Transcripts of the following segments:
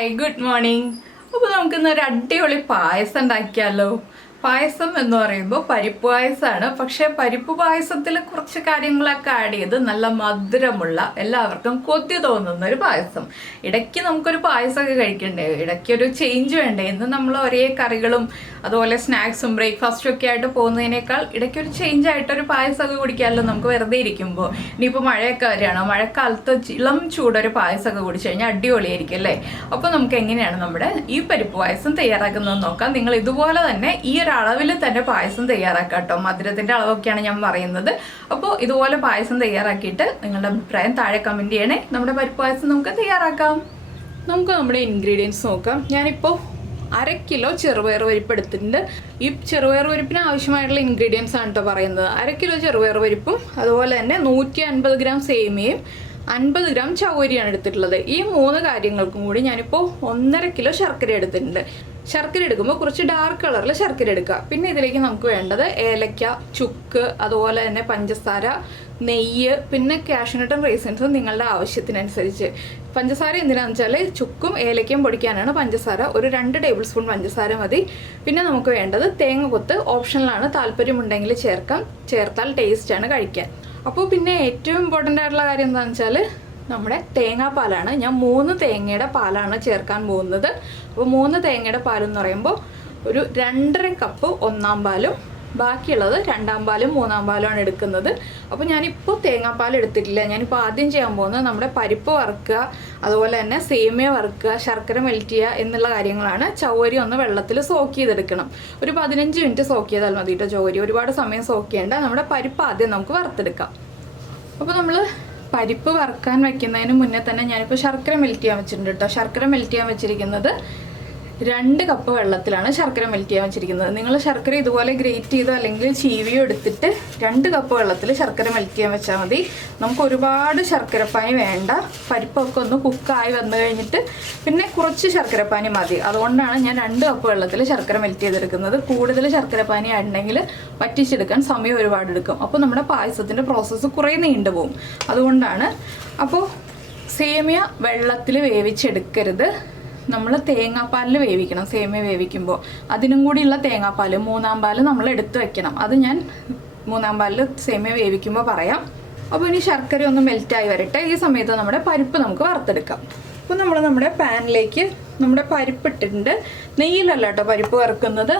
Hi good morning. അപ്പോൾ നമുക്കിന്നൊരു അടിപൊളി പായസം ഉണ്ടാക്കിയാലോ. പായസം എന്ന് പറയുമ്പോൾ പരിപ്പ് പായസമാണ്. പക്ഷേ പരിപ്പ് പായസത്തിൽ കുറച്ച് കാര്യങ്ങളൊക്കെ ആഡ് ചെയ്ത് നല്ല മധുരമുള്ള എല്ലാവർക്കും കൊതി തോന്നുന്ന ഒരു പായസം. ഇടയ്ക്ക് നമുക്കൊരു പായസമൊക്കെ കഴിക്കണ്ടേ, ഇടയ്ക്കൊരു ചേഞ്ച് വേണ്ടേ. ഇന്ന് നമ്മൾ ഒരേ കറികളും അതുപോലെ സ്നാക്സും ബ്രേക്ക്ഫാസ്റ്റും ഒക്കെ ആയിട്ട് പോകുന്നതിനേക്കാൾ ഇടയ്ക്കൊരു ചേഞ്ച് ആയിട്ടൊരു പായസമൊക്കെ കുടിക്കാമല്ലോ നമുക്ക് വെറുതെ ഇരിക്കുമ്പോൾ. ഇനിയിപ്പോൾ മഴയൊക്കെ വരികയാണ്, മഴക്കാലത്ത് ഇളം ചൂടൊരു പായസമൊക്കെ കുടിച്ചു കഴിഞ്ഞാൽ അടിപൊളിയായിരിക്കും അല്ലേ. അപ്പോൾ നമുക്ക് എങ്ങനെയാണ് നമ്മുടെ ഈ പരിപ്പ് പായസം തയ്യാറാക്കുന്നതെന്ന് നോക്കാം. നിങ്ങൾ ഇതുപോലെ തന്നെ ഈ അളവിൽ തന്നെ പായസം തയ്യാറാക്കാം കേട്ടോ. മധുരത്തിന്റെ അളവൊക്കെയാണ് ഞാൻ പറയുന്നത്. അപ്പോൾ ഇതുപോലെ പായസം തയ്യാറാക്കിയിട്ട് നിങ്ങളുടെ അഭിപ്രായം താഴെ കമന്റ് ചെയ്യണേ. നമ്മുടെ പരിപ്പ് പായസം നമുക്ക് തയ്യാറാക്കാം. നമുക്ക് നമ്മുടെ ഇൻഗ്രീഡിയൻസ് നോക്കാം. ഞാനിപ്പോൾ 1/2 കിലോ ചെറുപയർ പരിപ്പ് എടുത്തിട്ടുണ്ട്. ഈ ചെറുപയർ പരിപ്പിന് ആവശ്യമായിട്ടുള്ള ഇൻഗ്രീഡിയൻസ് ആണ് കേട്ടോ പറയുന്നത്. 1/2 കിലോ ചെറുപയർ പരിപ്പും അതുപോലെ തന്നെ 150 ഗ്രാം സേമിയയും 50 ഗ്രാം ചവരിയാണ് എടുത്തിട്ടുള്ളത്. ഈ 3 കാര്യങ്ങൾക്കും കൂടി ഞാനിപ്പോൾ 1.5 കിലോ ശർക്കര എടുത്തിട്ടുണ്ട്. ശർക്കര എടുക്കുമ്പോൾ കുറച്ച് ഡാർക്ക് കളറിൽ ശർക്കര എടുക്കുക. പിന്നെ ഇതിലേക്ക് നമുക്ക് വേണ്ടത് ഏലക്ക, ചുക്ക്, അതുപോലെ തന്നെ പഞ്ചസാര, നെയ്യ്, പിന്നെ കാഷ്യൂനട്ടും റൈസിൻസും നിങ്ങളുടെ ആവശ്യത്തിനനുസരിച്ച്. പഞ്ചസാര എന്തിനാണെന്ന് വെച്ചാൽ ചുക്കും ഏലക്കയും പൊടിക്കാനാണ് പഞ്ചസാര. ഒരു 2 ടേബിൾ സ്പൂൺ പഞ്ചസാര മതി. പിന്നെ നമുക്ക് വേണ്ടത് തേങ്ങ കൊത്ത് ഓപ്ഷനിലാണ്, താല്പര്യമുണ്ടെങ്കിൽ ചേർക്കാം, ചേർത്താൽ ടേസ്റ്റാണ് കഴിക്കാൻ. അപ്പോൾ പിന്നെ ഏറ്റവും ഇമ്പോർട്ടൻ്റ് ആയിട്ടുള്ള കാര്യം എന്താണെന്ന് വെച്ചാൽ നമ്മുടെ തേങ്ങാപ്പാലാണ്. ഞാൻ 3 തേങ്ങയുടെ പാലാണ് ചേർക്കാൻ പോകുന്നത്. അപ്പോൾ 3 തേങ്ങയുടെ പാലെന്ന് പറയുമ്പോൾ ഒരു 2.5 കപ്പ് 1-ാം പാലും ബാക്കിയുള്ളത് 2-ാം പാലും 3-ാം പാലുമാണ് എടുക്കുന്നത്. അപ്പോൾ ഞാനിപ്പോൾ തേങ്ങാപ്പാൽ എടുത്തിട്ടില്ല. ഞാനിപ്പോൾ ആദ്യം ചെയ്യാൻ പോകുന്നത് നമ്മുടെ പരിപ്പ് വറുക്കുക, അതുപോലെ തന്നെ സേമിയ വറുക്കുക, ശർക്കര മെൽറ്റ് ചെയ്യുക എന്നുള്ള കാര്യങ്ങളാണ്. ചവരി ഒന്ന് വെള്ളത്തിൽ സോക്ക് ചെയ്തെടുക്കണം. ഒരു 15 മിനിറ്റ് സോക്ക് ചെയ്താൽ മതി കേട്ടോ ചവരി. ഒരുപാട് സമയം സോക്ക് ചെയ്യേണ്ട. നമ്മുടെ പരിപ്പ് ആദ്യം നമുക്ക് വറുത്തെടുക്കാം. അപ്പോൾ നമ്മൾ പരിപ്പ് വറുക്കാൻ വെക്കുന്നതിന് മുന്നേ തന്നെ ഞാനിപ്പോൾ ശർക്കര മെൽറ്റ് ചെയ്യാൻ വെച്ചിട്ടുണ്ട് കേട്ടോ. ശർക്കര മെൽറ്റ് ചെയ്യാൻ വെച്ചിരിക്കുന്നത് 2 കപ്പ് വെള്ളത്തിലാണ് ശർക്കര മെൽറ്റ് ചെയ്യാൻ വെച്ചിരിക്കുന്നത്. നിങ്ങൾ ശർക്കര ഇതുപോലെ ഗ്രേറ്റ് ചെയ്തോ അല്ലെങ്കിൽ ചീവിയോ എടുത്തിട്ട് 2 കപ്പ് വെള്ളത്തിൽ ശർക്കര മെൽറ്റ് ചെയ്യാൻ വെച്ചാൽ മതി. നമുക്ക് ഒരുപാട് ശർക്കരപ്പാനി വേണ്ട. പരിപ്പൊക്കെ ഒന്ന് കുക്കായി വന്നു കഴിഞ്ഞിട്ട് പിന്നെ കുറച്ച് ശർക്കരപ്പാനി മതി. അതുകൊണ്ടാണ് ഞാൻ 2 കപ്പ് വെള്ളത്തിൽ ശർക്കര മെൽറ്റ് ചെയ്തെടുക്കുന്നത്. കൂടുതൽ ശർക്കരപ്പാനി ആയിട്ടുണ്ടെങ്കിൽ വറ്റിച്ചെടുക്കാൻ സമയം ഒരുപാട് എടുക്കും. അപ്പോൾ നമ്മുടെ പായസത്തിൻ്റെ പ്രോസസ്സ് കുറേ നീണ്ടുപോകും. അതുകൊണ്ടാണ്. അപ്പോൾ സേമിയ വെള്ളത്തിൽ വേവിച്ചെടുക്കരുത്, നമ്മൾ തേങ്ങാപ്പാലിൽ വേവിക്കണം. സേമിയ വേവിക്കുമ്പോൾ അതിനും കൂടിയുള്ള തേങ്ങാപ്പാൽ 3-ാം പാല് നമ്മൾ എടുത്ത് വെക്കണം. അത് ഞാൻ 3-ാം പാലിൽ സേമിയ വേവിക്കുമ്പോൾ പറയാം. അപ്പോൾ ഇനി ശർക്കര ഒന്ന് മെൽറ്റായി വരട്ടെ. ഈ സമയത്ത് നമ്മുടെ പരിപ്പ് നമുക്ക് വറുത്തെടുക്കാം. അപ്പോൾ നമ്മൾ നമ്മുടെ പാനിലേക്ക് നമ്മുടെ പരിപ്പ് ഇട്ടിട്ടുണ്ട്. നെയ്യിലല്ല കേട്ടോ പരിപ്പ് വറുക്കുന്നത്.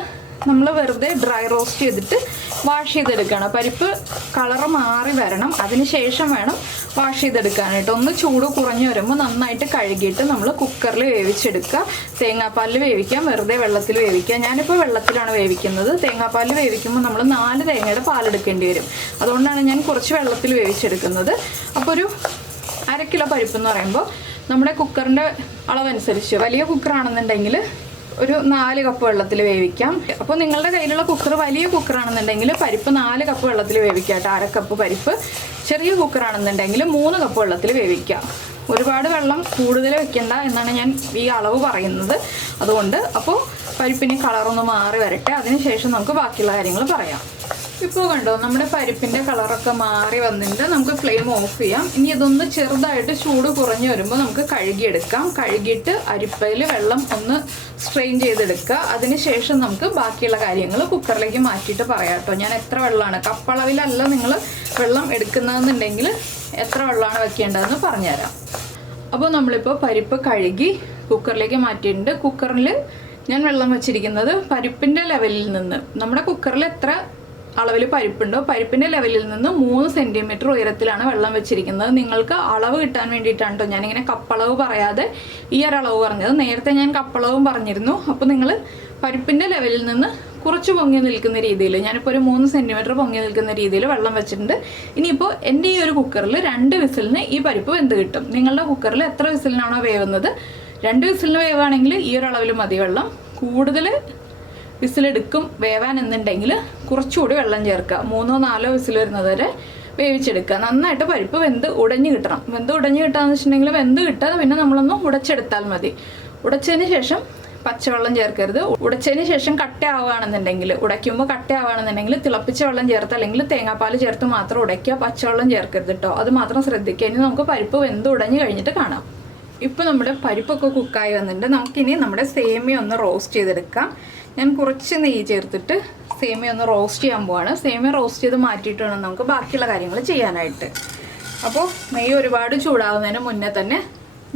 നമ്മൾ വെറുതെ ഡ്രൈ റോസ്റ്റ് ചെയ്തിട്ട് വാഷ് ചെയ്തെടുക്കുകയാണ്. പരിപ്പ് കളറ് മാറി വരണം, അതിന് ശേഷം വേണം വാഷ് ചെയ്തെടുക്കാനായിട്ട്. ഒന്ന് ചൂട് കുറഞ്ഞു വരുമ്പോൾ നന്നായിട്ട് കഴുകിയിട്ട് നമ്മൾ കുക്കറിൽ വേവിച്ചെടുക്കുക. തേങ്ങാപ്പാലിൽ വേവിക്കാം, വെറുതെ വെള്ളത്തിൽ വേവിക്കാം. ഞാനിപ്പോൾ വെള്ളത്തിലാണ് വേവിക്കുന്നത്. തേങ്ങാപ്പാലിൽ വേവിക്കുമ്പോൾ നമ്മൾ 4 തേങ്ങയുടെ പാലെടുക്കേണ്ടി വരും. അതുകൊണ്ടാണ് ഞാൻ കുറച്ച് വെള്ളത്തിൽ വേവിച്ചെടുക്കുന്നത്. അപ്പോൾ ഒരു 1/2 കിലോ പരിപ്പ് എന്ന് പറയുമ്പോൾ നമ്മുടെ കുക്കറിൻ്റെ അളവനുസരിച്ച്, വലിയ കുക്കറാണെന്നുണ്ടെങ്കിൽ ഒരു 4 കപ്പ് വെള്ളത്തിൽ വേവിക്കാം. അപ്പോൾ നിങ്ങളുടെ കയ്യിലുള്ള കുക്കർ വലിയ കുക്കറാണെന്നുണ്ടെങ്കിൽ പരിപ്പ് 4 കപ്പ് വെള്ളത്തിൽ വേവിക്കാം കേട്ടോ. 1/2 കപ്പ് പരിപ്പ്. ചെറിയ കുക്കറാണെന്നുണ്ടെങ്കിൽ 3 കപ്പ് വെള്ളത്തിൽ വേവിക്കാം. ഒരുപാട് വെള്ളം കൂടുതൽ വെക്കണ്ട എന്നാണ് ഞാൻ ഈ അളവ് പറയുന്നത്. അതുകൊണ്ട് അപ്പോൾ പരിപ്പിന് കളറൊന്ന് മാറി വരട്ടെ, അതിനുശേഷം നമുക്ക് ബാക്കിയുള്ള കാര്യങ്ങൾ പറയാം. ഇപ്പോൾ കണ്ടോ നമ്മുടെ പരിപ്പിൻ്റെ കളറൊക്കെ മാറി വന്നിട്ട് നമുക്ക് ഫ്ലെയിം ഓഫ് ചെയ്യാം. ഇനി ഇതൊന്ന് ചെറുതായിട്ട് ചൂട് കുറഞ്ഞു വരുമ്പോൾ നമുക്ക് കഴുകിയെടുക്കാം. കഴുകിയിട്ട് അരിപ്പയിൽ വെള്ളം ഒന്ന് സ്ട്രെയിൻ ചെയ്തെടുക്കുക. അതിനുശേഷം നമുക്ക് ബാക്കിയുള്ള കാര്യങ്ങൾ കുക്കറിലേക്ക് മാറ്റിയിട്ട് പറയാം കേട്ടോ. ഞാൻ എത്ര വെള്ളമാണ്, കപ്പളവിലല്ല നിങ്ങൾ വെള്ളം എടുക്കുന്നതെന്നുണ്ടെങ്കിൽ എത്ര വെള്ളമാണ് വെക്കേണ്ടതെന്ന് പറഞ്ഞുതരാം. അപ്പോൾ നമ്മളിപ്പോൾ പരിപ്പ് കഴുകി കുക്കറിലേക്ക് മാറ്റിയിട്ടുണ്ട്. കുക്കറിൽ ഞാൻ വെള്ളം വെച്ചിരിക്കുന്നത് പരിപ്പിൻ്റെ ലെവലിൽ നിന്ന്, നമ്മുടെ കുക്കറിൽ എത്ര അളവിൽ പരിപ്പുണ്ടോ പരിപ്പിൻ്റെ ലെവലിൽ നിന്ന് 3 സെൻറ്റിമീറ്റർ ഉയരത്തിലാണ് വെള്ളം വെച്ചിരിക്കുന്നത്. നിങ്ങൾക്ക് അളവ് കിട്ടാൻ വേണ്ടിയിട്ടാണ് കേട്ടോ ഞാനിങ്ങനെ കപ്പളവ് പറയാതെ ഈ ഒരളവ് പറഞ്ഞത്. നേരത്തെ ഞാൻ കപ്പളവും പറഞ്ഞിരുന്നു. അപ്പോൾ നിങ്ങൾ പരിപ്പിൻ്റെ ലെവലിൽ നിന്ന് കുറച്ച് പൊങ്ങി നിൽക്കുന്ന രീതിയിൽ, ഞാനിപ്പോൾ ഒരു 3 സെൻറ്റിമീറ്റർ പൊങ്ങി നിൽക്കുന്ന രീതിയിൽ വെള്ളം വെച്ചിട്ടുണ്ട്. ഇനിയിപ്പോൾ എൻ്റെ ഈ ഒരു കുക്കറിൽ 2 വിസിലിന് ഈ പരിപ്പ് വെന്ത് കിട്ടും. നിങ്ങളുടെ കുക്കറിൽ എത്ര വിസിലിനാണോ വേവുന്നത്, 2 വിസിലിന് വേവാണെങ്കിൽ ഈ ഒരു അളവിൽ മതി വെള്ളം. കൂടുതൽ വിസിലെടുക്കും വേവാൻ എന്നുണ്ടെങ്കിൽ കുറച്ചുകൂടി വെള്ളം ചേർക്കുക. 3-4 വിസിൽ വരുന്നത് വരെ വേവിച്ചെടുക്കുക. നന്നായിട്ട് പരിപ്പ് വെന്ത് ഉടഞ്ഞ് കിട്ടണം. വെന്ത് ഉടഞ്ഞ് കിട്ടാന്ന് വെച്ചിട്ടുണ്ടെങ്കിൽ വെന്ത് കിട്ടാതെ പിന്നെ നമ്മളൊന്ന് ഉടച്ചെടുത്താൽ മതി. ഉടച്ചതിന് ശേഷം പച്ചവെള്ളം ചേർക്കരുത്. ഉടച്ചതിന് ശേഷം കട്ടയാവുകയാണെന്നുണ്ടെങ്കിൽ, ഉടയ്ക്കുമ്പോൾ കട്ടയാവുകയാണെന്നുണ്ടെങ്കിൽ തിളപ്പിച്ച വെള്ളം ചേർത്ത് അല്ലെങ്കിൽ തേങ്ങാപ്പാൽ ചേർത്ത് മാത്രം ഉടയ്ക്കുക. പച്ചവെള്ളം ചേർക്കരുത് കേട്ടോ. അത് മാത്രം ശ്രദ്ധിക്കുക. ഇനി നമുക്ക് പരിപ്പ് വെന്ത് ഉടഞ്ഞ് കഴിഞ്ഞിട്ട് കാണാം. ഇപ്പോൾ നമ്മുടെ പരിപ്പൊക്കെ കുക്കായി വന്നിട്ടുണ്ട്. നമുക്കിനി നമ്മുടെ സേമിയ ഒന്ന് റോസ്റ്റ് ചെയ്തെടുക്കാം. ഞാൻ കുറച്ച് നെയ്യ് ചേർത്തിട്ട് സേമിയ ഒന്ന് റോസ്റ്റ് ചെയ്യാൻ പോവാണ്. സേമിയ റോസ്റ്റ് ചെയ്ത് മാറ്റിയിട്ട് വേണം നമുക്ക് ബാക്കിയുള്ള കാര്യങ്ങൾ ചെയ്യാനായിട്ട്. അപ്പോൾ നെയ്യ് ഒരുപാട് ചൂടാവുന്നതിന് മുന്നേ തന്നെ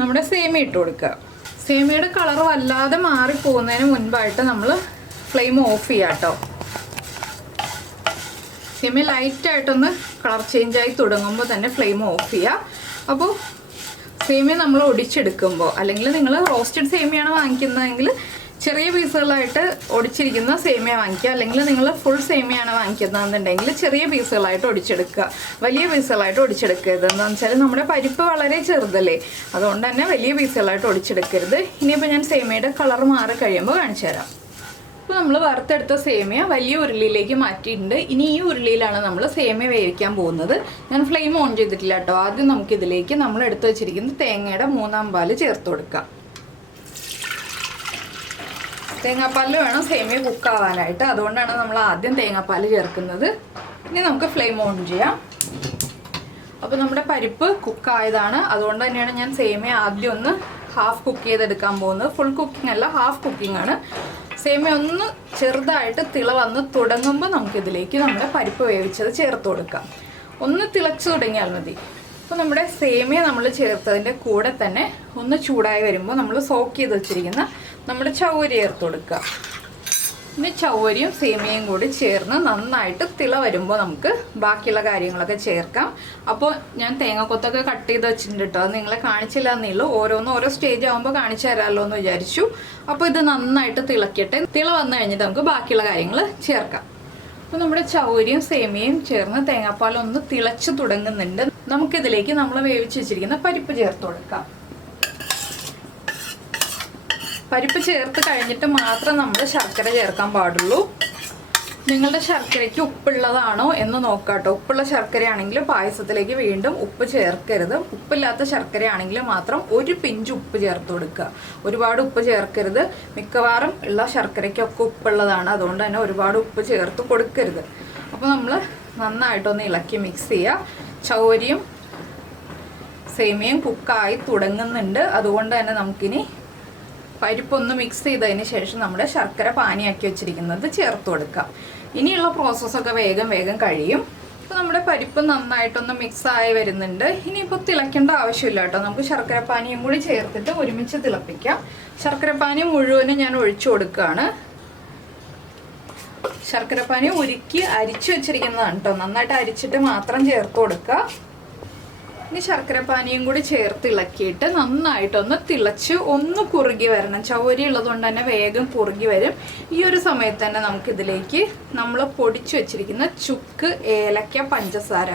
നമ്മുടെ സേമിയ ഇട്ട് കൊടുക്കുക. സേമിയയുടെ കളർ വല്ലാതെ മാറിപ്പോകുന്നതിന് മുൻപായിട്ട് നമ്മൾ ഫ്ലെയിം ഓഫ് ചെയ്യാം കേട്ടോ. സേമിയ ലൈറ്റായിട്ടൊന്ന് കളർ ചേഞ്ചായി തുടങ്ങുമ്പോൾ തന്നെ ഫ്ലെയിം ഓഫ് ചെയ്യുക. അപ്പോൾ സേമിയ നമ്മൾ ഒടിച്ചെടുക്കുമ്പോൾ, അല്ലെങ്കിൽ നിങ്ങൾ റോസ്റ്റഡ് സേമിയാണ് വാങ്ങിക്കുന്നതെങ്കിൽ ചെറിയ പീസുകളായിട്ട് ഒടിച്ചിരിക്കുന്ന സേമിയ വാങ്ങിക്കുക. അല്ലെങ്കിൽ നിങ്ങൾ ഫുൾ സേമിയാണ് വാങ്ങിക്കുന്നതെന്നുണ്ടെങ്കിൽ ചെറിയ പീസുകളായിട്ട് ഒടിച്ചെടുക്കുക. വലിയ പീസുകളായിട്ട് ഒടിച്ചെടുക്കരുത്. എന്താണെന്ന് വെച്ചാൽ നമ്മുടെ പരിപ്പ് വളരെ ചെറുതല്ലേ, അതുകൊണ്ട് തന്നെ വലിയ പീസുകളായിട്ട് ഒടിച്ചെടുക്കരുത്. ഇനിയിപ്പോൾ ഞാൻ സേമിയയുടെ കളർ മാറി കഴിയുമ്പോൾ കാണിച്ചു തരാം. അപ്പോൾ നമ്മൾ വറുത്തെടുത്ത സേമിയ വലിയ ഉരുളിയിലേക്ക് മാറ്റിയിട്ടുണ്ട്. ഇനി ഈ ഉരുളിയിലാണ് നമ്മൾ സേമിയ വേവിക്കാൻ പോകുന്നത്. ഞാൻ ഫ്ലെയിം ഓൺ ചെയ്തിട്ടില്ല കേട്ടോ. ആദ്യം നമുക്കിതിലേക്ക് നമ്മൾ എടുത്തു വെച്ചിരിക്കുന്ന തേങ്ങയുടെ 3/4 പാല് ചേർത്ത് കൊടുക്കാം. തേങ്ങാപ്പാലിൽ വേണം സേമിയ കുക്കാവാനായിട്ട്, അതുകൊണ്ടാണ് നമ്മൾ ആദ്യം തേങ്ങാപ്പാൽ ചേർക്കുന്നത്. ഇനി നമുക്ക് ഫ്ലെയിം ഓൺ ചെയ്യാം. അപ്പോൾ നമ്മുടെ പരിപ്പ് കുക്കായതാണ്, അതുകൊണ്ട് തന്നെയാണ് ഞാൻ സേമിയ ആദ്യം ഒന്ന് ഹാഫ് കുക്ക് ചെയ്തെടുക്കാൻ പോകുന്നത്. ഫുൾ കുക്കിംഗ് അല്ല, ഹാഫ് കുക്കിംഗ് ആണ്. സേമിയ ഒന്ന് ചെറുതായിട്ട് തിള വന്ന് തുടങ്ങുമ്പോൾ നമുക്കിതിലേക്ക് നമ്മുടെ പരിപ്പ് വേവിച്ചത് ചേർത്ത് കൊടുക്കാം. ഒന്ന് തിളച്ച് തുടങ്ങിയാൽ മതി. അപ്പോൾ നമ്മുടെ സേമിയ നമ്മൾ ചേർത്തതിൻ്റെ കൂടെ തന്നെ ഒന്ന് ചൂടായി വരുമ്പോൾ നമ്മൾ സോക്ക് ചെയ്ത് വെച്ചിരിക്കുന്ന നമ്മുടെ ചവ്വരി ചേർത്ത് കൊടുക്കുക. ഇനി ചവ്വരിയും സേമിയയും കൂടി ചേർന്ന് നന്നായിട്ട് തിള വരുമ്പോൾ നമുക്ക് ബാക്കിയുള്ള കാര്യങ്ങളൊക്കെ ചേർക്കാം. അപ്പോൾ ഞാൻ തേങ്ങാക്കൊത്തൊക്കെ കട്ട് ചെയ്ത് വെച്ചിട്ടുണ്ട് കേട്ടോ. അത് നിങ്ങളെ കാണിച്ചില്ല എന്നേ ഉള്ളൂ. ഓരോ സ്റ്റേജ് ആകുമ്പോൾ കാണിച്ചു തരാമല്ലോ എന്ന് വിചാരിച്ചു. അപ്പോൾ ഇത് നന്നായിട്ട് തിളക്കട്ടെ. തിള വന്നു കഴിഞ്ഞിട്ട് നമുക്ക് ബാക്കിയുള്ള കാര്യങ്ങൾ ചേർക്കാം. അപ്പോൾ നമ്മുടെ ചവ്വരിയും സേമിയയും ചേർന്ന് തേങ്ങാപ്പാലൊന്ന് തിളച്ച് തുടങ്ങുന്നുണ്ട്. നമുക്കിതിലേക്ക് നമ്മൾ വേവിച്ച് വെച്ചിരിക്കുന്ന പരിപ്പ് ചേർത്ത് കൊടുക്കാം. പരിപ്പ് ചേർത്ത് കഴിഞ്ഞിട്ട് മാത്രം നമ്മൾ ശർക്കര ചേർക്കാൻ പാടുള്ളൂ. നിങ്ങളുടെ ശർക്കരയ്ക്ക് ഉപ്പുള്ളതാണോ എന്ന് നോക്കാം കേട്ടോ. ഉപ്പുള്ള ശർക്കരയാണെങ്കിൽ പായസത്തിലേക്ക് വീണ്ടും ഉപ്പ് ചേർക്കരുത്. ഉപ്പില്ലാത്ത ശർക്കരയാണെങ്കിൽ മാത്രം ഒരു പിഞ്ച് ഉപ്പ് ചേർത്ത് കൊടുക്കുക. ഒരുപാട് ഉപ്പ് ചേർക്കരുത്. മിക്കവാറും ഉള്ള ശർക്കരയ്ക്കൊക്കെ ഉപ്പുള്ളതാണ്, അതുകൊണ്ട് തന്നെ ഒരുപാട് ഉപ്പ് ചേർത്ത് കൊടുക്കരുത്. അപ്പോൾ നമ്മൾ നന്നായിട്ടൊന്ന് ഇളക്കി മിക്സ് ചെയ്യുക. ചവ്വരിയും സേമിയയും കുക്കായി തുടങ്ങുന്നുണ്ട്, അതുകൊണ്ട് തന്നെ നമുക്കിനി പരിപ്പൊന്ന് മിക്സ് ചെയ്തതിന് ശേഷം നമ്മുടെ ശർക്കര പാനിയാക്കി വെച്ചിരിക്കുന്നത് ചേർത്ത് കൊടുക്കാം. ഇനിയുള്ള പ്രോസസ്സൊക്കെ വേഗം കഴിയും. അപ്പോൾ നമ്മുടെ പരിപ്പ് നന്നായിട്ടൊന്ന് മിക്സായി വരുന്നുണ്ട്. ഇനിയിപ്പോൾ തിളയ്ക്കേണ്ട ആവശ്യമില്ല കേട്ടോ. നമുക്ക് ശർക്കര പാനിയും കൂടി ചേർത്തിട്ട് ഒരുമിച്ച് തിളപ്പിക്കാം. ശർക്കര പാനി മുഴുവനും ഞാൻ ഒഴിച്ചു കൊടുക്കുകയാണ്. ശർക്കര പാനി ഉരുക്കി അരിച്ചു വെച്ചിരിക്കുന്നതാണ് കേട്ടോ. നന്നായിട്ട് അരിച്ചിട്ട് മാത്രം ചേർത്ത് കൊടുക്കുക. ഇനി ശർക്കര പാനിയും കൂടി ചേർത്ത് ഇളക്കിയിട്ട് നന്നായിട്ടൊന്ന് തിളച്ച് ഒന്ന് കുറുകി വരണം. ചവ്വരി ഉള്ളതുകൊണ്ട് തന്നെ വേഗം കുറുകി വരും. ഈ ഒരു സമയത്ത് തന്നെ നമുക്കിതിലേക്ക് നമ്മൾ പൊടിച്ചു വെച്ചിരിക്കുന്ന ചുക്ക്, ഏലക്ക, പഞ്ചസാര,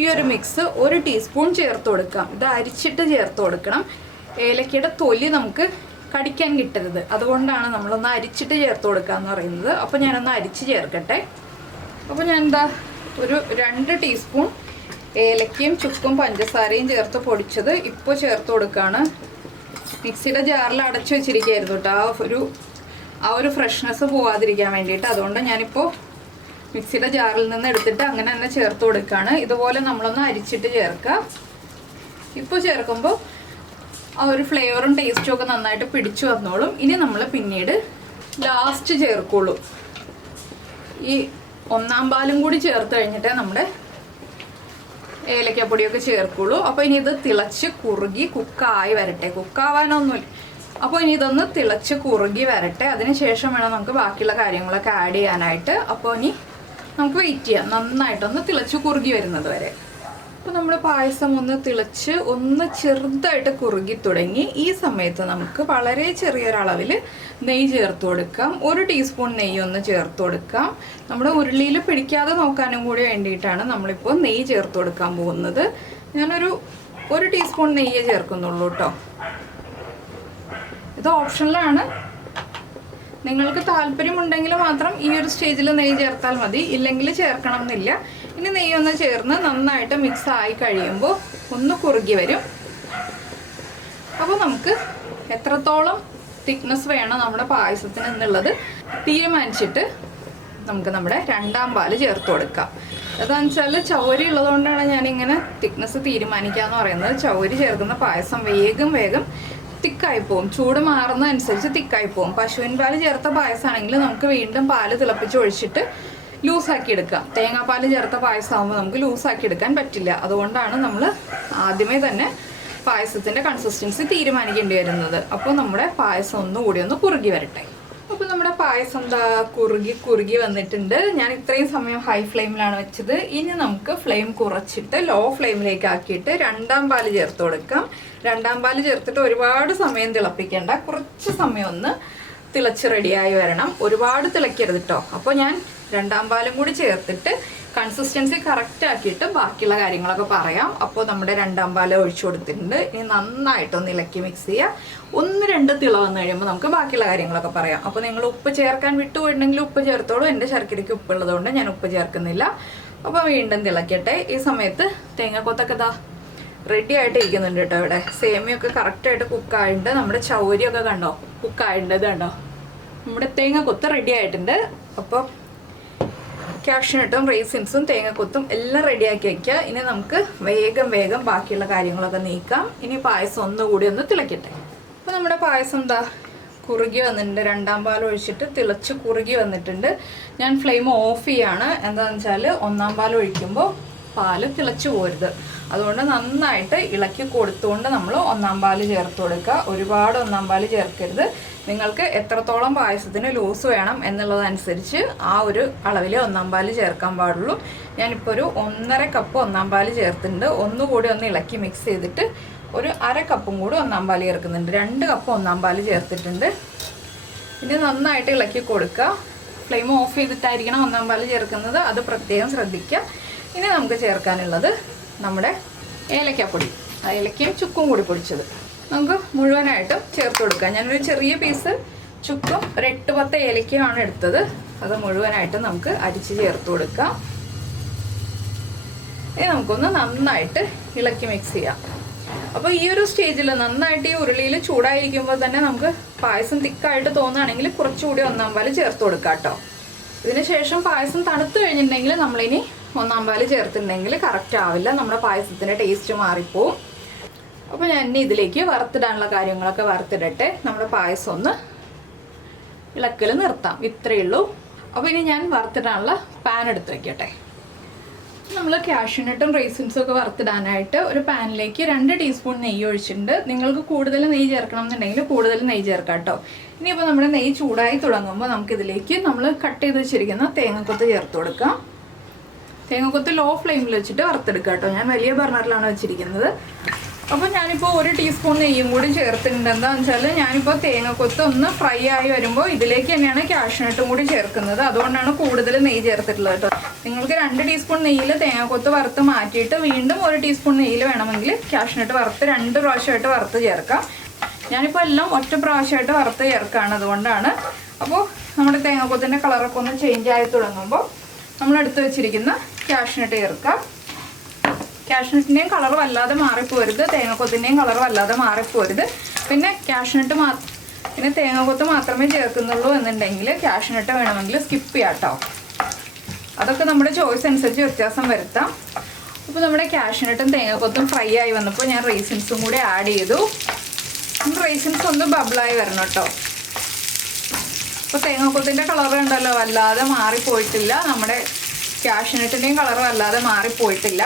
ഈ ഒരു മിക്സ് 1 ടീസ്പൂൺ ചേർത്ത് കൊടുക്കാം. ഇത് അരിച്ചിട്ട് ചേർത്ത് കൊടുക്കണം. ഏലക്കയുടെ തൊലി നമുക്ക് കടിക്കാൻ കിട്ടരുത്, അതുകൊണ്ടാണ് നമ്മളൊന്ന് അരിച്ചിട്ട് ചേർത്ത് കൊടുക്കുക എന്ന് പറയുന്നത്. അപ്പോൾ ഞാനൊന്ന് അരിച്ച് ചേർക്കട്ടെ. അപ്പോൾ ഞാൻ ഒരു 2 ടീസ്പൂൺ ഏലക്കയും ചുക്കും പഞ്ചസാരയും ചേർത്ത് പൊടിച്ചത് ഇപ്പോൾ ചേർത്ത് കൊടുക്കുകയാണ്. മിക്സിയുടെ ജാറിൽ അടച്ചു വെച്ചിരിക്കുകയായിരുന്നു കേട്ടോ, ആ ഒരു ഫ്രഷ്നെസ് പോവാതിരിക്കാൻ വേണ്ടിയിട്ട്. അതുകൊണ്ട് ഞാനിപ്പോൾ മിക്സിയുടെ ജാറിൽ നിന്ന് എടുത്തിട്ട് അങ്ങനെ തന്നെ ചേർത്ത് കൊടുക്കുകയാണ്. ഇതുപോലെ നമ്മളൊന്ന് അരിച്ചിട്ട് ചേർക്കുക. ഇപ്പോൾ ചേർക്കുമ്പോൾ ആ ഒരു ഫ്ലേവറും ടേസ്റ്റും ഒക്കെ നന്നായിട്ട് പിടിച്ചു വന്നോളും. ഇനി നമ്മൾ പിന്നീട് ലാസ്റ്റ് ചേർക്കുള്ളൂ. ഈ 1/4 പാലും കൂടി ചേർത്ത് കഴിഞ്ഞിട്ടേ നമ്മുടെ ഏലക്കപ്പൊടിയൊക്കെ ചേർക്കുള്ളൂ. അപ്പോൾ ഇനി ഇത് തിളച്ച് കുറുകി കുക്കായി വരട്ടെ. കുക്കാവാനൊന്നുമില്ല. അപ്പോൾ ഇനി ഇതൊന്ന് തിളച്ച് കുറുകി വരട്ടെ. അതിന് ശേഷം വേണം നമുക്ക് ബാക്കിയുള്ള കാര്യങ്ങളൊക്കെ ആഡ് ചെയ്യാനായിട്ട്. അപ്പോൾ ഇനി നമുക്ക് വെയിറ്റ് ചെയ്യാം നന്നായിട്ടൊന്ന് തിളച്ച് കുറുകി വരുന്നത് വരെ. അപ്പോൾ നമ്മുടെ പായസം ഒന്ന് തിളച്ച് ഒന്ന് ചെറുതായിട്ട് കുറുകി തുടങ്ങി. ഈ സമയത്ത് നമുക്ക് വളരെ ചെറിയൊരളവിൽ നെയ്യ് ചേർത്ത് കൊടുക്കാം. 1 ടീസ്പൂൺ നെയ്യ് ഒന്ന് ചേർത്ത് കൊടുക്കാം. നമ്മുടെ ഉരുളിയിൽ പിടിക്കാതെ നോക്കാനും കൂടി വേണ്ടിയിട്ടാണ് നമ്മളിപ്പോൾ നെയ്യ് ചേർത്ത് കൊടുക്കാൻ പോകുന്നത്. ഞാനൊരു 1 ടീസ്പൂൺ നെയ്യ് ചേർക്കുന്നുള്ളൂ കേട്ടോ. ഇത് ഓപ്ഷനിലാണ്. നിങ്ങൾക്ക് താല്പര്യമുണ്ടെങ്കിൽ മാത്രം ഈ ഒരു സ്റ്റേജിൽ നെയ്യ് ചേർത്താൽ മതി, ഇല്ലെങ്കിൽ ചേർക്കണം എന്നില്ല. ഇനി നെയ്യൊന്ന് ചേർന്ന് നന്നായിട്ട് മിക്സ് ആയി കഴിയുമ്പോൾ ഒന്ന് കുറുകി വരും. അപ്പോൾ നമുക്ക് എത്രത്തോളം തിക്നെസ് വേണം നമ്മുടെ പായസത്തിന് എന്നുള്ളത് തീരുമാനിച്ചിട്ട് നമുക്ക് നമ്മുടെ 2/2 പാല് ചേർത്ത് കൊടുക്കാം. അതാണെന്ന് വെച്ചാൽ ചവരി ഉള്ളതുകൊണ്ടാണ് ഞാനിങ്ങനെ തിക്നെസ് തീരുമാനിക്കാന്ന് പറയുന്നത്. ചവരി ചേർക്കുന്ന പായസം വേഗം വേഗം തിക്കായി പോകും. ചൂട് മാറുന്നതനുസരിച്ച് തിക്കായി പോകും. പശുവിൻ പാല് ചേർത്ത പായസമാണെങ്കിൽ നമുക്ക് വീണ്ടും പാല് തിളപ്പിച്ച് ഒഴിച്ചിട്ട് ലൂസാക്കി എടുക്കാം. തേങ്ങാപ്പാൽ ചേർത്ത പായസമാകുമ്പോൾ നമുക്ക് ലൂസാക്കി എടുക്കാൻ പറ്റില്ല. അതുകൊണ്ടാണ് നമ്മൾ ആദ്യമേ തന്നെ പായസത്തിൻ്റെ കൺസിസ്റ്റൻസി തീരുമാനിക്കേണ്ടി വരുന്നത്. അപ്പോൾ നമ്മുടെ പായസം ഒന്നുകൂടി ഒന്ന് കുറുകി വരട്ടെ. അപ്പോൾ നമ്മുടെ പായസം എന്താ കുറുകി വന്നിട്ടുണ്ട്. ഞാൻ ഇത്രയും സമയം ഹൈ ഫ്ലെയിമിലാണ് വെച്ചത്. ഇനി നമുക്ക് ഫ്ലെയിം കുറച്ചിട്ട് ലോ ഫ്ലെയിമിലേക്ക് ആക്കിയിട്ട് രണ്ടാം പാല് ചേർത്ത് കൊടുക്കാം. രണ്ടാം പാല് ചേർത്തിട്ട് ഒരുപാട് സമയം തിളപ്പിക്കേണ്ട, കുറച്ച് സമയം ഒന്ന് തിളച്ച് റെഡിയായി വരണം. ഒരുപാട് തിളയ്ക്കരുത് കേട്ടോ. അപ്പോൾ ഞാൻ രണ്ടാം പാലും കൂടി ചേർത്തിട്ട് കൺസിസ്റ്റൻസി കറക്റ്റ് ആക്കിയിട്ട് ബാക്കിയുള്ള കാര്യങ്ങളൊക്കെ പറയാം. അപ്പോൾ നമ്മുടെ രണ്ടാം പാല് ഒഴിച്ചു കൊടുത്തിട്ടുണ്ട്. ഇനി നന്നായിട്ടൊന്ന് ഇളക്കി മിക്സ് ചെയ്യുക. 1-2 തിള വന്നു കഴിയുമ്പോൾ നമുക്ക് ബാക്കിയുള്ള കാര്യങ്ങളൊക്കെ പറയാം. അപ്പോൾ നിങ്ങൾ ഉപ്പ് ചേർക്കാൻ വിട്ടുപോയിട്ടുണ്ടെങ്കിൽ ഉപ്പ് ചേർത്തോളൂ. എൻ്റെ ശർക്കരയ്ക്ക് ഉപ്പുള്ളതുകൊണ്ട് ഞാൻ ഉപ്പ് ചേർക്കുന്നില്ല. അപ്പോൾ വീണ്ടും തിളക്കട്ടെ. ഈ സമയത്ത് തേങ്ങാക്കൊത്തൊക്കെ ഇതാ റെഡി ആയിട്ട് ഇരിക്കുന്നുണ്ട് കേട്ടോ. ഇവിടെ സേമിയൊക്കെ കറക്റ്റായിട്ട് കുക്കായിട്ടുണ്ട്. നമ്മുടെ ചൗരിയൊക്കെ കണ്ടോ കുക്കായിട്ടുണ്ട്. ഇത് കണ്ടോ, നമ്മുടെ തേങ്ങാക്കൊത്ത് റെഡി ആയിട്ടുണ്ട്. അപ്പോൾ കാഷ്നട്ടും റേസിൻസും തേങ്ങക്കൊത്തും എല്ലാം റെഡിയാക്കി വയ്ക്കുക. ഇനി നമുക്ക് വേഗം വേഗം ബാക്കിയുള്ള കാര്യങ്ങളൊക്കെ നീക്കാം. ഇനി പായസം ഒന്നുകൂടി ഒന്ന് തിളക്കട്ടെ. അപ്പോൾ നമ്മുടെ പായസം എന്താ കുറുകി വന്നിട്ടുണ്ട്. രണ്ടാം പാൽ ഒഴിച്ചിട്ട് തിളച്ച് കുറുകി വന്നിട്ടുണ്ട്. ഞാൻ ഫ്ലെയിം ഓഫ് ചെയ്യാണ്. എന്താണെന്ന് വെച്ചാൽ ഒന്നാം പാൽ ഒഴിക്കുമ്പോൾ പാല് തിളച്ച് പോരുത്. അതുകൊണ്ട് നന്നായിട്ട് ഇളക്കി കൊടുത്തുകൊണ്ട് നമ്മൾ ഒന്നാം പാല് ചേർത്ത് കൊടുക്കുക. ഒരുപാട് ഒന്നാം പാല് ചേർക്കരുത്. നിങ്ങൾക്ക് എത്രത്തോളം പായസത്തിന് ലൂസ് വേണം എന്നുള്ളതനുസരിച്ച് ആ ഒരു അളവിൽ ഒന്നാം പാല് ചേർക്കാൻ പാടുള്ളൂ. ഞാനിപ്പോൾ ഒരു 1.5 കപ്പ് ഒന്നാം പാല് ചേർത്തിട്ടുണ്ട്. ഒന്നുകൂടി ഒന്ന് ഇളക്കി മിക്സ് ചെയ്തിട്ട് ഒരു 1/2 കപ്പും കൂടി ഒന്നാം പാല് ചേർക്കുന്നുണ്ട്. 2 കപ്പ് ഒന്നാം പാല് ചേർത്തിട്ടുണ്ട്. ഇനി നന്നായിട്ട് ഇളക്കി കൊടുക്കുക. ഫ്ലെയിം ഓഫ് ചെയ്തിട്ടായിരിക്കണം ഒന്നാം പാല് ചേർക്കുന്നത്, അത് പ്രത്യേകം ശ്രദ്ധിക്കുക. ഇനി നമുക്ക് ചേർക്കാനുള്ളത് നമ്മുടെ ഏലക്കാപ്പൊടി, ഏലക്കയും ചുക്കും കൂടി പൊടിച്ചത് നമുക്ക് മുഴുവനായിട്ടും ചേർത്ത് കൊടുക്കാം. ഞാനൊരു ചെറിയ പീസ് ചുക്കും ഒരു 8-10 ഏലക്കയാണ് എടുത്തത്. അത് മുഴുവനായിട്ട് നമുക്ക് അരിച്ച് ചേർത്ത് കൊടുക്കാം. ഇനി നമുക്കൊന്ന് നന്നായിട്ട് ഇളക്കി മിക്സ് ചെയ്യാം. അപ്പോൾ ഈ ഒരു സ്റ്റേജിൽ നന്നായിട്ട് ഈ ഉരുളിയിൽ ചൂടായിരിക്കുമ്പോൾ തന്നെ നമുക്ക് പായസം തിക്കായിട്ട് തോന്നുകയാണെങ്കിൽ കുറച്ചുകൂടി ഒന്നാം പാല് ചേർത്ത് കൊടുക്കാം കേട്ടോ. ഇതിന് ശേഷം പായസം തണുത്ത് കഴിഞ്ഞിട്ടുണ്ടെങ്കിൽ നമ്മളിനി ഒന്നാം പാല് ചേർത്തിട്ടുണ്ടെങ്കിൽ കറക്റ്റ് ആവില്ല, നമ്മുടെ പായസത്തിൻ്റെ ടേസ്റ്റ് മാറിപ്പോവും. അപ്പോൾ ഞാൻ ഇനി ഇതിലേക്ക് വറുത്തിടാനുള്ള കാര്യങ്ങളൊക്കെ വറുത്തിടട്ടെ. നമ്മുടെ പായസം ഒന്ന് ഇളക്കൽ നിർത്താം. ഇത്രയേ ഉള്ളൂ. അപ്പോൾ ഇനി ഞാൻ വറുത്തിടാനുള്ള പാൻ എടുത്ത് വയ്ക്കട്ടെ. നമ്മൾ കാഷ്യൂനട്ടും റേസിൻസും ഒക്കെ വറുത്തിടാനായിട്ട് ഒരു പാനിലേക്ക് 2 ടീസ്പൂൺ നെയ്യ് ഒഴിച്ചിട്ടുണ്ട്. നിങ്ങൾക്ക് കൂടുതൽ നെയ്യ് ചേർക്കണം എന്നുണ്ടെങ്കിൽ കൂടുതൽ നെയ്യ് ചേർക്കാം കേട്ടോ. ഇനിയിപ്പോൾ നമ്മുടെ നെയ്യ് ചൂടായി തുടങ്ങുമ്പോൾ നമുക്കിതിലേക്ക് നമ്മൾ കട്ട് ചെയ്ത് വെച്ചിരിക്കുന്ന തേങ്ങക്കൊത്ത് ചേർത്ത് കൊടുക്കാം. തേങ്ങക്കൊത്ത് ലോ ഫ്ലെയിമിൽ വെച്ചിട്ട് വറുത്തെടുക്കാം കേട്ടോ. ഞാൻ വലിയ ബർണറിലാണ് വെച്ചിരിക്കുന്നത്. അപ്പോൾ ഞാനിപ്പോൾ 1 ടീസ്പൂൺ നെയ്യും കൂടി ചേർത്തിട്ടുണ്ട്. എന്താണെന്ന് വെച്ചാൽ ഞാനിപ്പോൾ തേങ്ങക്കൊത്ത് ഒന്ന് ഫ്രൈ ആയി വരുമ്പോൾ ഇതിലേക്ക് തന്നെയാണ് കാഷ്യൂനട്ടും കൂടി ചേർക്കുന്നത്. അതുകൊണ്ടാണ് കൂടുതൽ നെയ്യ് ചേർത്തിട്ടുള്ളത് കേട്ടോ. നിങ്ങൾക്ക് 2 ടീസ്പൂൺ നെയ്യിൽ തേങ്ങക്കൊത്ത് വറുത്ത് മാറ്റിയിട്ട് വീണ്ടും 1 ടീസ്പൂൺ നെയ്യിൽ വേണമെങ്കിൽ കാഷ്യൂനട്ട് വറുത്ത് 2 പ്രാവശ്യമായിട്ട് വറുത്ത് ചേർക്കാം. ഞാനിപ്പോൾ എല്ലാം ഒറ്റ പ്രാവശ്യമായിട്ട് വറുത്ത് ചേർക്കുകയാണ്. അതുകൊണ്ടാണ്. അപ്പോൾ നമ്മുടെ തേങ്ങക്കൊത്തിൻ്റെ കളറൊക്കെ ഒന്ന് ചേഞ്ച് ആയി തുടങ്ങുമ്പോൾ നമ്മളെടുത്ത് വെച്ചിരിക്കുന്ന കാഷ്യൂനട്ട് ചേർക്കാം. കാഷ്യൂനട്ടിൻ്റെയും കളർ വല്ലാതെ മാറിപ്പോരുത്, തേങ്ങക്കൊത്തിൻ്റെയും കളർ വല്ലാതെ മാറിപ്പോരുത്. പിന്നെ പിന്നെ തേങ്ങക്കൊത്ത് മാത്രമേ ചേർക്കുന്നുള്ളൂ എന്നുണ്ടെങ്കിൽ കാഷ്യൂനട്ട് വേണമെങ്കിൽ സ്കിപ്പ് ചെയ്യാം കേട്ടോ. അതൊക്കെ നമ്മുടെ ചോയ്സ് അനുസരിച്ച് വ്യത്യാസം വരുത്താം. അപ്പോൾ നമ്മുടെ കാഷ്യൂനട്ടും തേങ്ങക്കൊത്തും ഫ്രൈ ആയി വന്നപ്പോൾ ഞാൻ റേസിൻസും കൂടി ആഡ് ചെയ്തു. റേസിൻസ് ഒന്ന് ബബിളായി വരണം കേട്ടോ. അപ്പോൾ തേങ്ങക്കൊത്തിൻ്റെ കളർ ഉണ്ടല്ലോ വല്ലാതെ മാറിപ്പോയിട്ടില്ല, നമ്മുടെ കാഷ്യൂനട്ടിൻ്റെയും കളർ വല്ലാതെ മാറിപ്പോയിട്ടില്ല.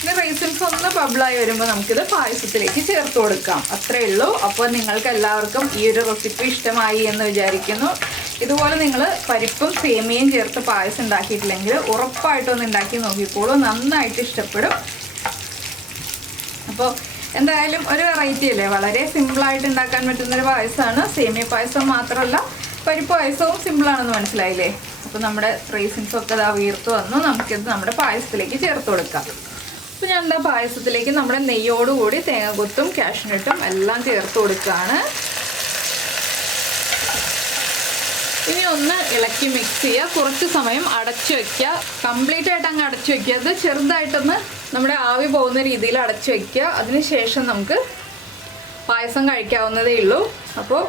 പിന്നെ റേസിൻസ് ഒന്ന് ബബിളായി വരുമ്പോൾ നമുക്കിത് പായസത്തിലേക്ക് ചേർത്ത് കൊടുക്കാം. അത്രയേ ഉള്ളൂ. അപ്പോൾ നിങ്ങൾക്ക് എല്ലാവർക്കും ഈ ഒരു റെസിപ്പി ഇഷ്ടമായി എന്ന് വിചാരിക്കുന്നു. ഇതുപോലെ നിങ്ങൾ പരിപ്പും സേമിയയും ചേർത്ത് പായസം ഉണ്ടാക്കിയിട്ടില്ലെങ്കിൽ ഉറപ്പായിട്ടൊന്ന് ഉണ്ടാക്കി നോക്കിക്കോളൂ, നന്നായിട്ട് ഇഷ്ടപ്പെടും. അപ്പോൾ എന്തായാലും ഒരു വെറൈറ്റി അല്ലേ, വളരെ സിമ്പിളായിട്ട് ഉണ്ടാക്കാൻ പറ്റുന്നൊരു പായസമാണ്. സേമിയ പായസം മാത്രമല്ല പരിപ്പ് പായസവും സിമ്പിളാണെന്ന് മനസ്സിലായില്ലേ. അപ്പോൾ നമ്മുടെ റേസിൻസൊക്കെ ഇതാ വീർത്ത് വന്നു. നമുക്കിത് നമ്മുടെ പായസത്തിലേക്ക് ചേർത്ത് കൊടുക്കാം. അപ്പോൾ ഞാൻ എന്താ പായസത്തിലേക്ക് നമ്മുടെ നെയ്യോടുകൂടി തേങ്ങക്കൊത്തും കാഷ്യൂനട്ടും എല്ലാം ചേർത്ത് കൊടുക്കുകയാണ്. ഇനി ഒന്ന് ഇളക്കി മിക്സ് ചെയ്യുക. കുറച്ച് സമയം അടച്ചു വയ്ക്കുക. കംപ്ലീറ്റ് ആയിട്ട് അങ്ങ് അടച്ചു വയ്ക്കുക. ചെറുതായിട്ടൊന്ന് നമ്മുടെ ആവി പോകുന്ന രീതിയിൽ അടച്ചു വയ്ക്കുക. അതിനുശേഷം നമുക്ക് പായസം കഴിക്കാവുന്നതേ ഉള്ളൂ. അപ്പോൾ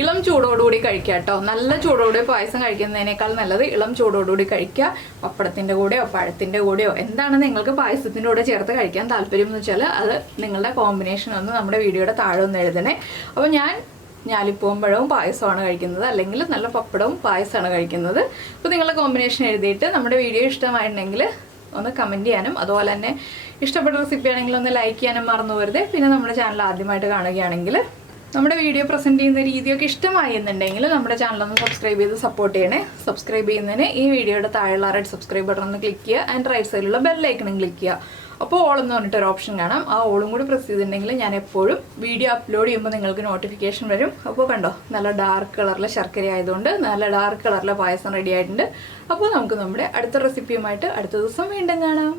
ഇളം ചൂടോടുകൂടി കഴിക്കുക കേട്ടോ. നല്ല ചൂടോടുകൂടി പായസം കഴിക്കുന്നതിനേക്കാൾ നല്ലത് ഇളം ചൂടോടുകൂടി കഴിക്കുക. പപ്പടത്തിൻ്റെ കൂടെയോ പഴത്തിൻ്റെ കൂടെയോ എന്താണ് നിങ്ങൾക്ക് പായസത്തിൻ്റെ കൂടെ ചേർത്ത് കഴിക്കാൻ താല്പര്യം എന്ന് വെച്ചാൽ അത് നിങ്ങളുടെ കോമ്പിനേഷൻ ഒന്ന് നമ്മുടെ വീഡിയോയുടെ താഴെ ഒന്ന് എഴുതണേ. അപ്പോൾ ഞാലിപ്പൂവും പഴവും പായസമാണ് കഴിക്കുന്നത്, അല്ലെങ്കിൽ നല്ല പപ്പടവും പായസമാണ് കഴിക്കുന്നത്. അപ്പോൾ നിങ്ങളുടെ കോമ്പിനേഷൻ എഴുതിയിട്ട് നമ്മുടെ വീഡിയോ ഇഷ്ടമായിട്ടുണ്ടെങ്കിൽ ഒന്ന് കമൻറ്റ് ചെയ്യാനും അതുപോലെ തന്നെ ഇഷ്ടപ്പെട്ട റെസിപ്പി ആണെങ്കിൽ ഒന്ന് ലൈക്ക് ചെയ്യാനും മറന്നു പോരുത്. പിന്നെ നമ്മുടെ ചാനൽ ആദ്യമായിട്ട് കാണുകയാണെങ്കിൽ നമ്മുടെ വീഡിയോ പ്രസൻറ്റ് ചെയ്യുന്ന രീതിയൊക്കെ ഇഷ്ടമായി എന്നുണ്ടെങ്കിൽ നമ്മുടെ ചാനലൊന്ന് സബ്സ്ക്രൈബ് ചെയ്ത് സപ്പോർട്ട് ചെയ്യണേ. സബ്സ്ക്രൈബ് ചെയ്യുന്നതിന് ഈ വീഡിയോയുടെ താഴെയുള്ള റെഡ് സബ്സ്ക്രൈബ് ബട്ടൺ ഒന്ന് ക്ലിക്ക് ചെയ്യുക ആൻഡ് റൈറ്റ് സൈഡിലുള്ള ബെല്ലൈക്കണും ക്ലിക്ക് ചെയ്യുക. അപ്പോൾ ഓൾ എന്ന് പറഞ്ഞിട്ടൊരു ഓപ്ഷൻ കാണാം. ആ ഓളും കൂടി പ്രസ് ചെയ്തിട്ടുണ്ടെങ്കിൽ ഞാൻ എപ്പോഴും വീഡിയോ അപ്ലോഡ് ചെയ്യുമ്പോൾ നിങ്ങൾക്ക് നോട്ടിഫിക്കേഷൻ വരും. അപ്പോൾ കണ്ടോ, നല്ല ഡാർക്ക് കളറിലെ ശർക്കര ആയതുകൊണ്ട് നല്ല ഡാർക്ക് കളറിലെ പായസം റെഡി ആയിട്ടുണ്ട്. അപ്പോൾ നമുക്ക് നമ്മുടെ അടുത്ത റെസിപ്പിയുമായിട്ട് അടുത്ത ദിവസം വീണ്ടും കാണാം.